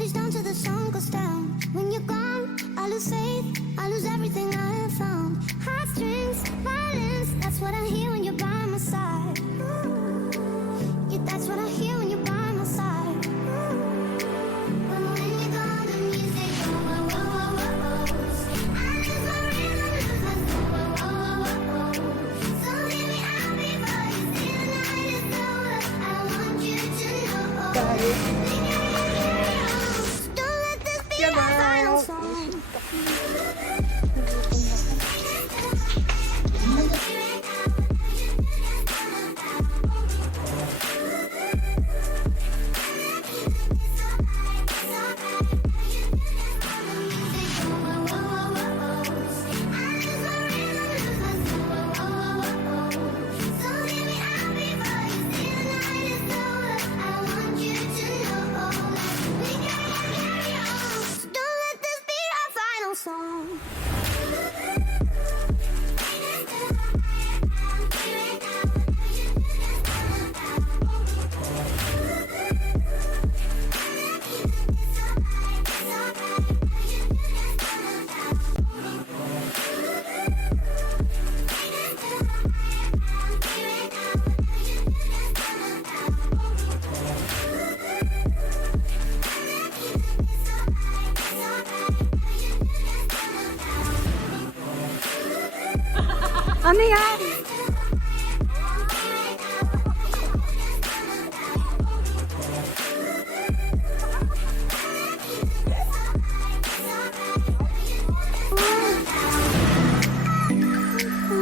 bandage down till the sun goes down. When you're gone, I lose faith, I lose everything I have found. Heartstrings, violence, that's what I hear when you're by my side. Yeah, that's what I hear when you're by my side. But when you're gone, the music goes, whoa, whoa, whoa, whoa. I lose my rhythm, lose my soul, whoa, whoa, whoa, whoa. So hear me out before you see the night is over. I want you to know. Don't let this be our final song. Ano yan?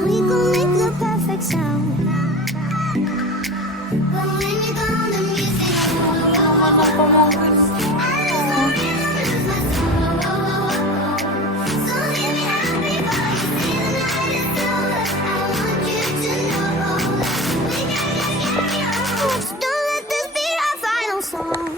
We gon' make the perfect sound. But when you're gone, the music Don't let this be our final song.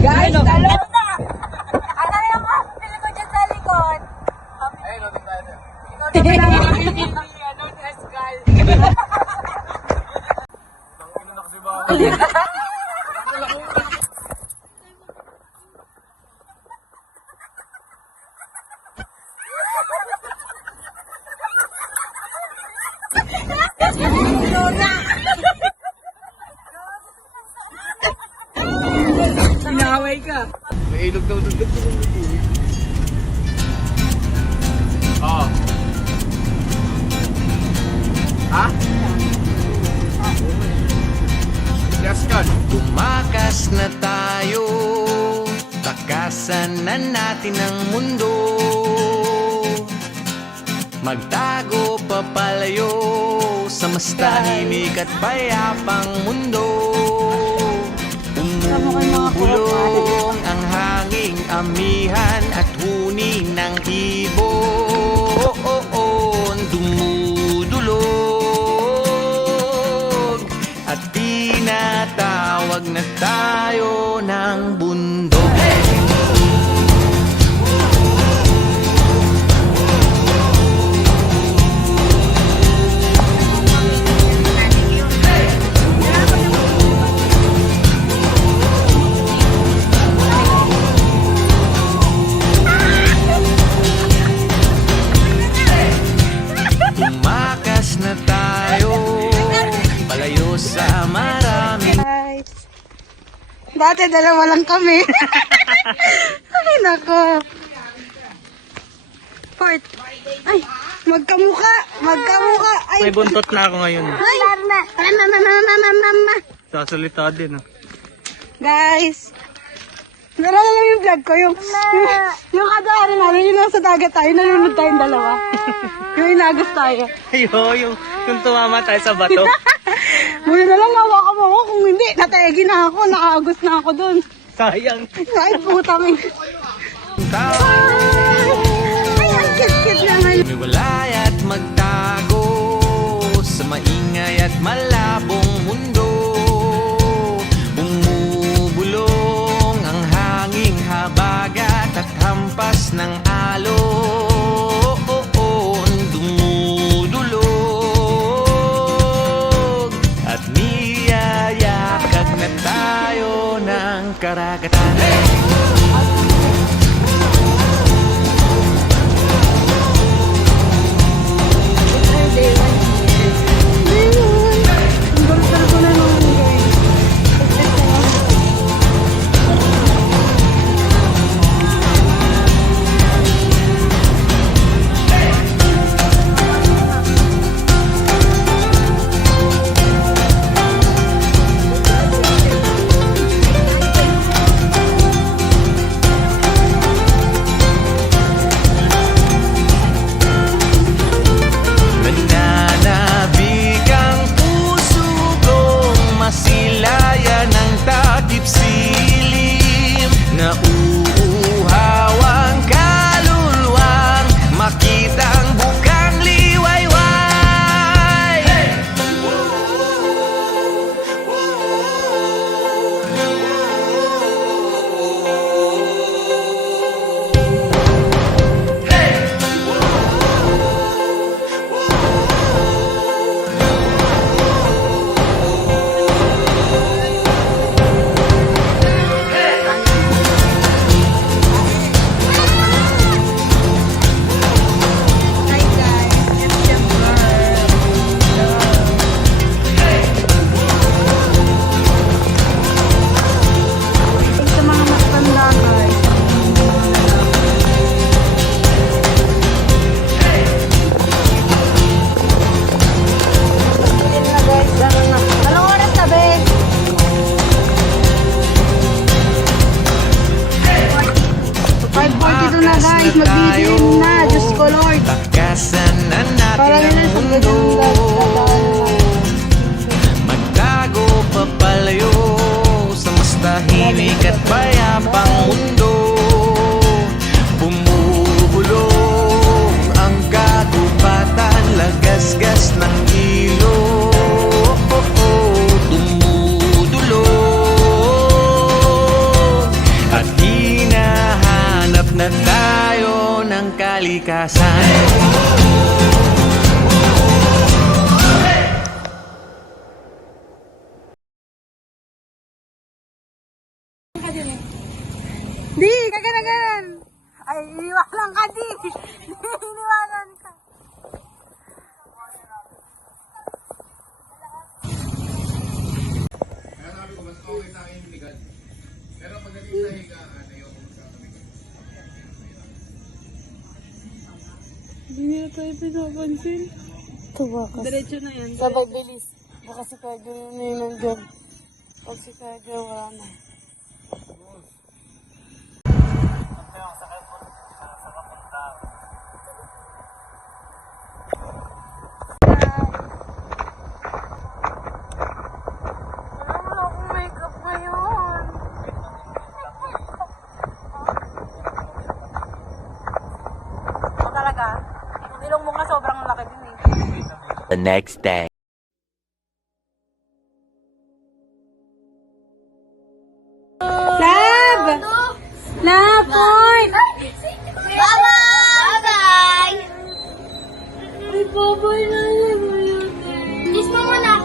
Guys, dalaw na! Ano yung hospital ko dyan sa likod? Ayun, loading tayo. Tangina na kasi ba ako? Sinaway ka. May ilog daw doon. Oo. Ha? Yes, God. Tumakas na tayo, takasan na natin ang mundo. Magtago papalayo sa mas tahimik at payapang mundo. Umubulong ang hanging amihan at huni ng ibon. Dumudulog at tinatawag na tayo ng bundok. Tumakas na tayo, palayo sa maraming. Guys. Dati dalawa lang kami. Ay, nako. Fort. Ay, magkamuka. Magkamuka. Ay. May buntot na ako ngayon. Ay. Mama. Sasalita din. Guys. Pero alam yung vlog ko, yung kadari namin, yung nasa dagat tayo, nalunod tayong dalawa. Yung inagos tayo. Ayo, yung tumama tayo sa bato. Muna na lang, hawakan mo ako. Kung hindi, nategi na ako, nakaagos na ako dun. Sayang. Ay, putang. Ay, ang cute-cute naman. Lumiwalay at magtago sa maingay at malabong mundo. Bumubulong ang hanging habagat at hampas ng alon. Dumudulog at niyayakag na tayo ng karagatan. Nananabik ang puso kong masilayan ng takip silim. Nauuhaw ang kaluluwang makita ang bukang liwayway. Sa mga matanda, guys. Anong oras na, be? 5:42 na, guys. Mag-didilim na. Diyos ko, Lord. Takasan na Para natin rin ang sa mundo. gandang Magtago papalayo sa mas tahimik at payapang mundo. Bumubulong ang kagubatan, lagasgas ng ilog. Dumudulog at hinahanap na tayo ng kalikasan. Di, kaganagan. Ay, iniwanan ka, di. Iniwanan ka. Kaya sabi ko, mas okay sa akin yung bigat. Pero pagdating sa higa, ayaw ko sa Hindi nila tayo pinapansin. Ito ba kasi? Diretso na yan. Sabay bilis. Baka si Kaga na yun nandyan. Pag si Kaga wala na. Wala akong makeup ngayon. Ako talaga. Yung ilong mo nga sobrang laki din eh. The next day. Lab! Lab, point! Bye-bye! Ay, babay na yan. Kiss mo muna,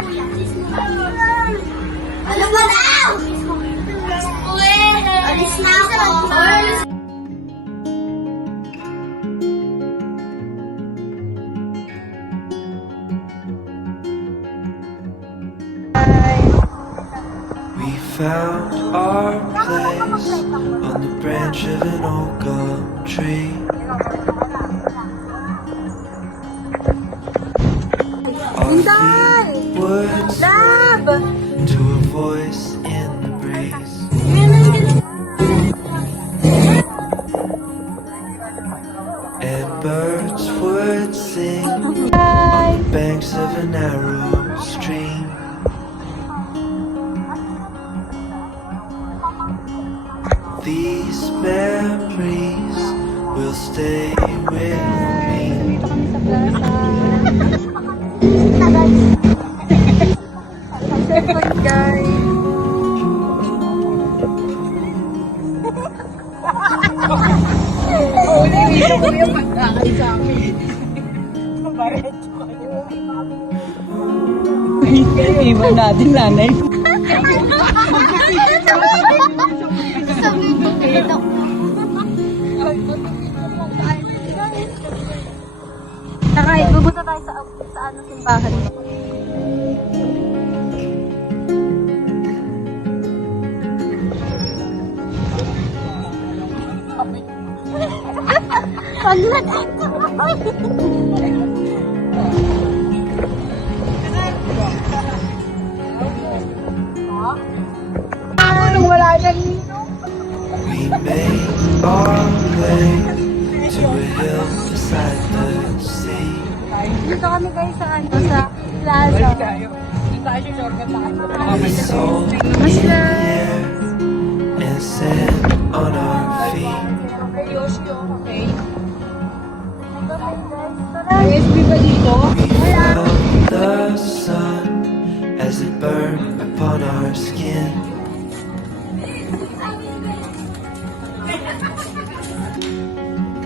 kuya. Kiss mo muna. Ano ba daw? Uy, alis na ako. We found our place on the branch of an old gum tree. Our feet would Lab! to a voice in the breeze. a narrow stream. These memories will stay with me. Iba natin nanay. Nakay, pupunta tayo sa ano, simbahan. We made our way to a hill beside the sea. Dito kami guys sa ano, sa plaza. We sold in the air and sand on our feet. We felt the sun as it burned upon our skin.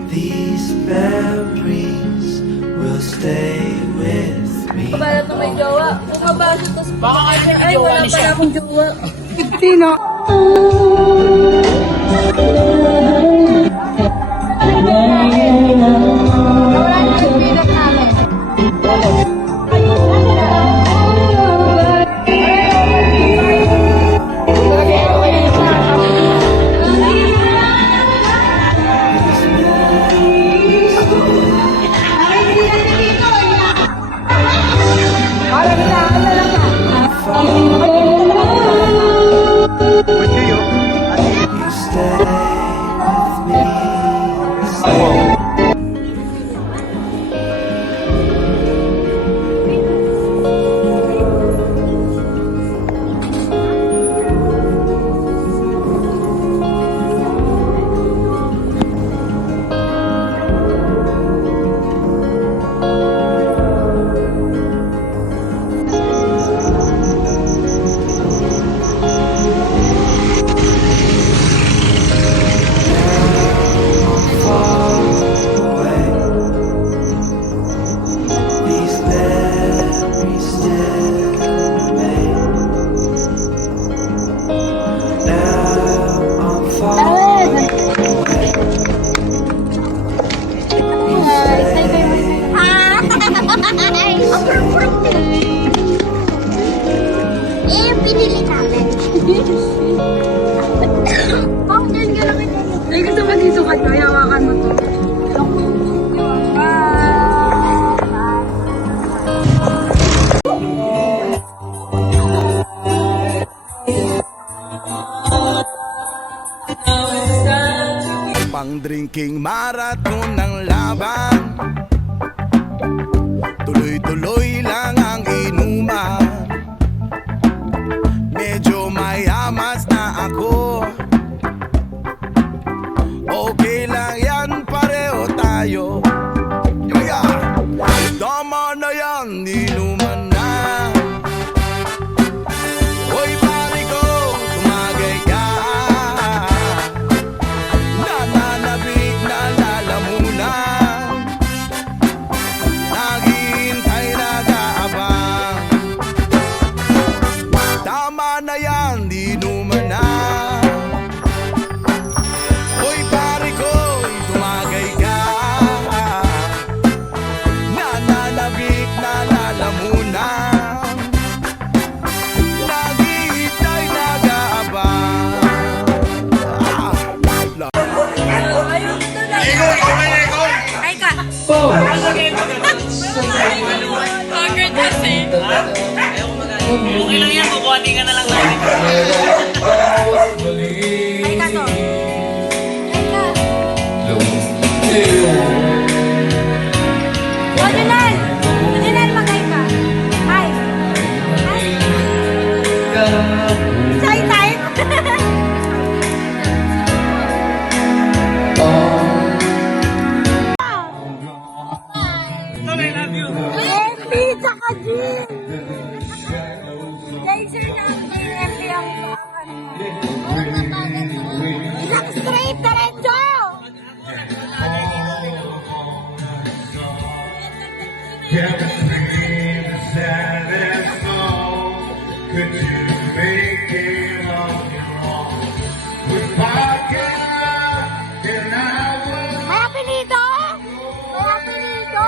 These memories will stay with me. Para to may jowa. Umabasa to. Baka kasi ay wala pala akong jowa. Sino? You stay with me. Far away. These memories still remain. Now I'm far away. You stay Eh, pinili namin. Bakit yan gano'n? Ay, gusto mo dito ka to, hawakan mo to. Pang drinking marathon ng laban, tuloy-tuloy lang ang inuman. Medyo mayamas na ako, okay lang yan, pareho tayo. Yeah. Tama na yan, inuman na. Hoy pare ko, tumagay ka. Nananabik na lalamunan, naghihintay, nag-aabang. Tama na yan, inuman na. Hoy pare ko, tumagay ka. Nananabik na lalamunan, naghihintay, nag-aabang. Ay ka. Conquered kasi. Okay lang yan, bubuhatin ka na lang namin. Ay ka to. Ay ka. Ordinal! Ordinal, magay ka. Emily, tsaka Jean. Laser na kay Emily ang isang straight, diretso! Everything is sad and snow. Could you make it on your own? With pocket love, and I will May apelido? May apelido!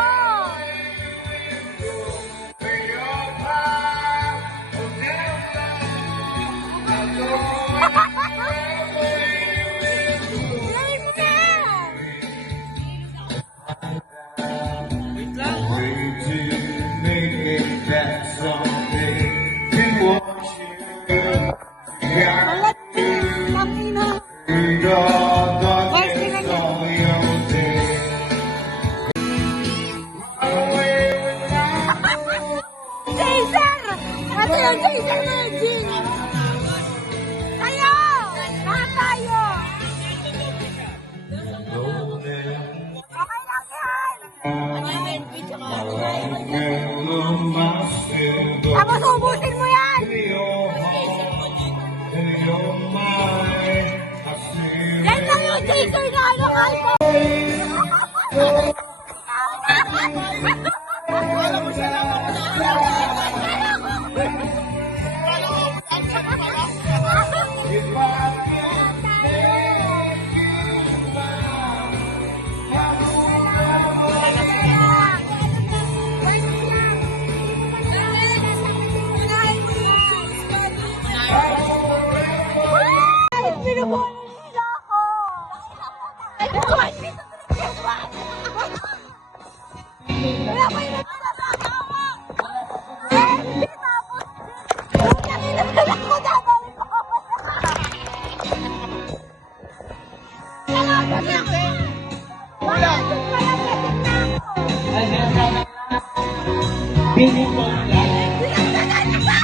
pay your part. Oh, never, I'll go away to make it that someday can watch you. Got Makina. and all darkness all your day. Away Jason! Ito yung Jason na yung Jean. Tayo! Lahat tayo! Okay lang yan! Tapos ubusin mo yan! Yan lang yung Jason na ano kayo! Pinubuhay nila ako! Wala pa yung nagsasawa! Hindi tapos! Nakinasalang ko dadali ko! Salamat lang! Wala! Wala kasi na ako! Pinagdagan na ba?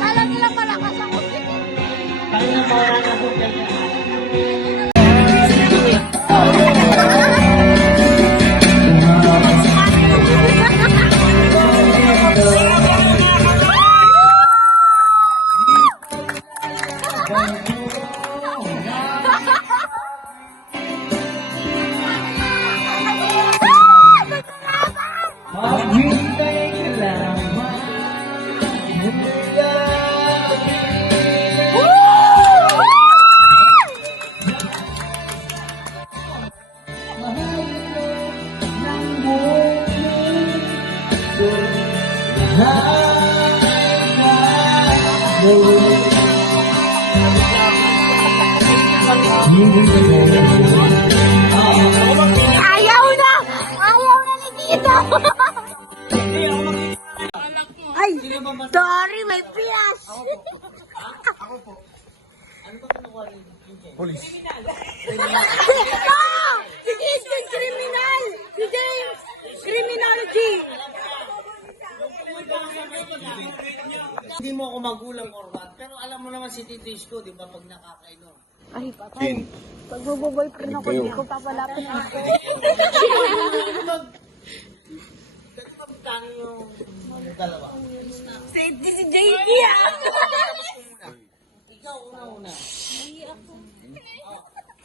Kala nila malakas ako. Ayaw na! Ayaw na ni Tito! Ay! Sorry, may pias! Police. Tito! Si Jason, criminal! Si James, criminology! Hindi mo ako magulang or what, pero alam mo naman si Tito Isko, di ba, pag nakakainom. Ay, patay. Pag maboboyfriend ako, hindi ko papalapit ako. Magkano yung dalawa? Si JP ah! Ikaw una-una.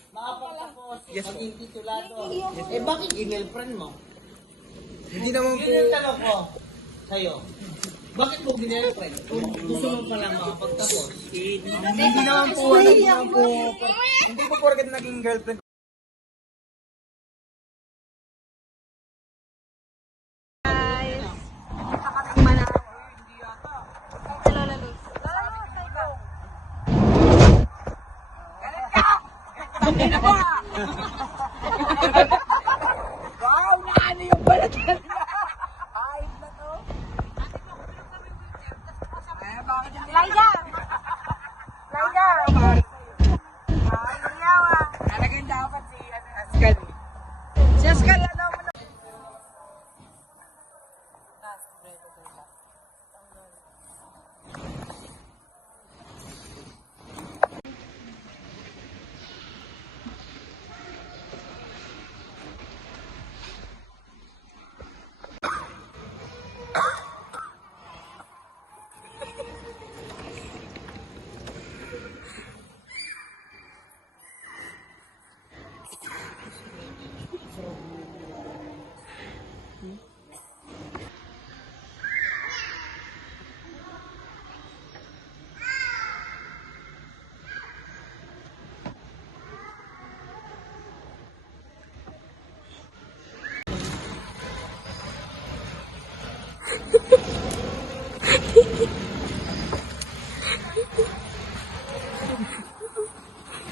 Makapagtapos, maging titulado. Eh, bakit girlfriend mo? Hindi naman po. Yun yung tanong ko sa'yo. Bakit mo girlfriend? Kung gusto mo pala makapagtapos. Hindi naman po. Hindi po porket naging girlfriend. Tangina mo ah! Wow, naano yung balat niya? Ayos na to. Ay, bakit yung Laida! Laida! Ayaw ah. Talagang dapat si Askal. Si Askal, ano mo na?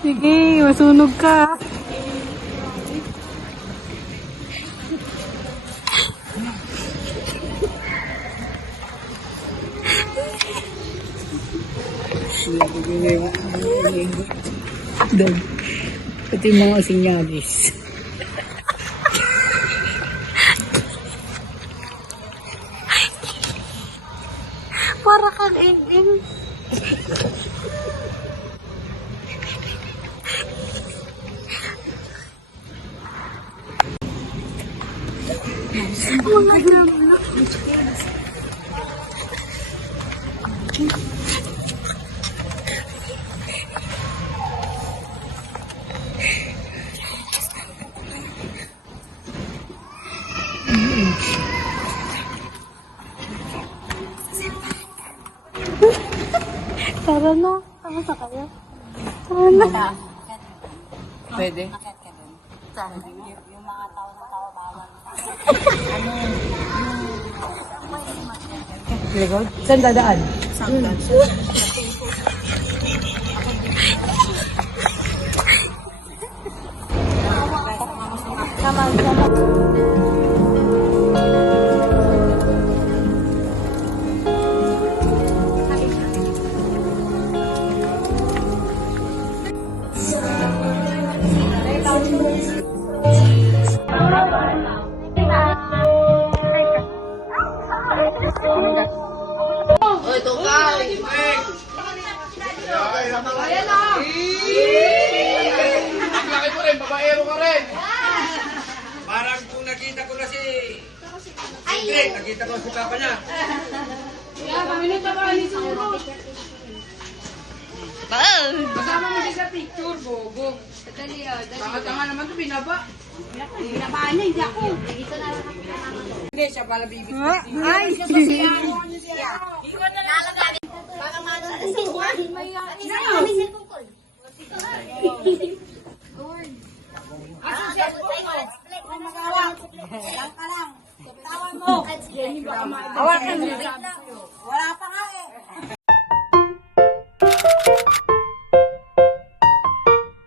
Sige, masunog ka. Pati mga sinyalis. Para kang ing-ing. Tara na. Tama sa kayo. Tara na. Pwede? Yung mga tao ng tao bawal. Likod? Saan dadaan? Tama, tama. Ang laki mo rin, babaero ka rin. Parang kung nakita ko na si Drake, nakita ko si Papa niya. Kasama mo siya sa picture, Bobo. Dali, dali. Tanga naman ito, binaba. Binabaan niya, hindi ako. Hindi, siya pala bibig. Ay! Iwan na lang. Para manong sa cellphone. May cellphone call. Asan siya po? Lang ka lang. Tawan mo. Hawakan mo.